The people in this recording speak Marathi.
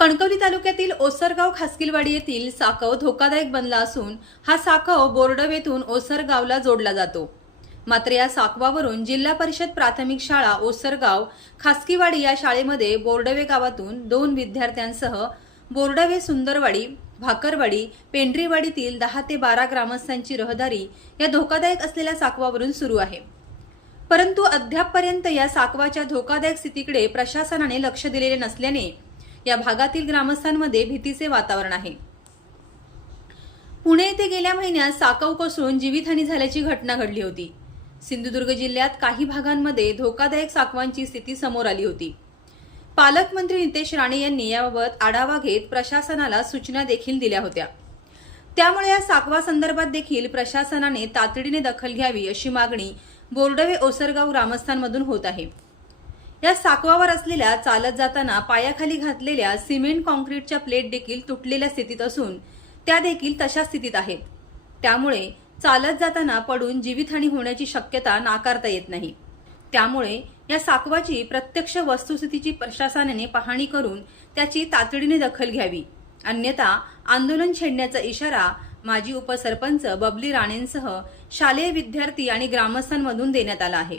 कणकवली तालुक्यातील ओसरगाव खासकीलवाडी येथील साकव धोकादायक बनला असून हा साकव बोर्डवेतून ओसरगावला जोडला जातो. मात्र या साकवावरून जिल्हा परिषद प्राथमिक शाळा ओसरगाव खासकीवाडी या शाळेमध्ये बोर्डवे गावातून दोन विद्यार्थ्यांसह बोर्डवे सुंदरवाडी भाकरवाडी पेंढरीवाडीतील दहा ते बारा ग्रामस्थांची रहदारी या धोकादायक असलेल्या साकवावरून सुरू आहे. परंतु अद्यापपर्यंत या साकवाच्या धोकादायक स्थितीकडे प्रशासनाने लक्ष दिलेले नसल्याने या भागातील ग्रामस्थांमध्ये भीतीचे वातावरण आहे. पुणे येथे गेल्या महिन्यात साकव कोसळून जीवितहानी झाल्याची घटना घडली होती. सिंधुदुर्ग जिल्ह्यात काही भागांमध्ये धोकादायक साकवांची स्थिती समोर आली होती. पालकमंत्री नितेश राणे यांनी याबाबत आढावा घेत प्रशासनाला सूचना देखील दिल्या होत्या. त्यामुळे या साकवा संदर्भात देखील प्रशासनाने तातडीने दखल घ्यावी अशी मागणी बोर्डवे ओसरगाव ग्रामस्थांमधून होत आहे. या साकवावर असलेल्या चालत जाताना पायाखाली घातलेल्या सिमेंट कॉन्क्रीटच्या प्लेट देखील तुटलेल्या स्थितीत असून त्या देखील तशा स्थितीत आहेत. त्यामुळे चालत जाताना पडून जीवितहानी होण्याची शक्यता नाकारता येत नाही. त्यामुळे या साकवाची प्रत्यक्ष वस्तुस्थितीची प्रशासनाने पाहणी करून त्याची तातडीने दखल घ्यावी. अन्यथा आंदोलन छेडण्याचा इशारा माजी उपसरपंच बबली राणेंसह शालेय विद्यार्थी आणि ग्रामस्थांमधून देण्यात आला आहे.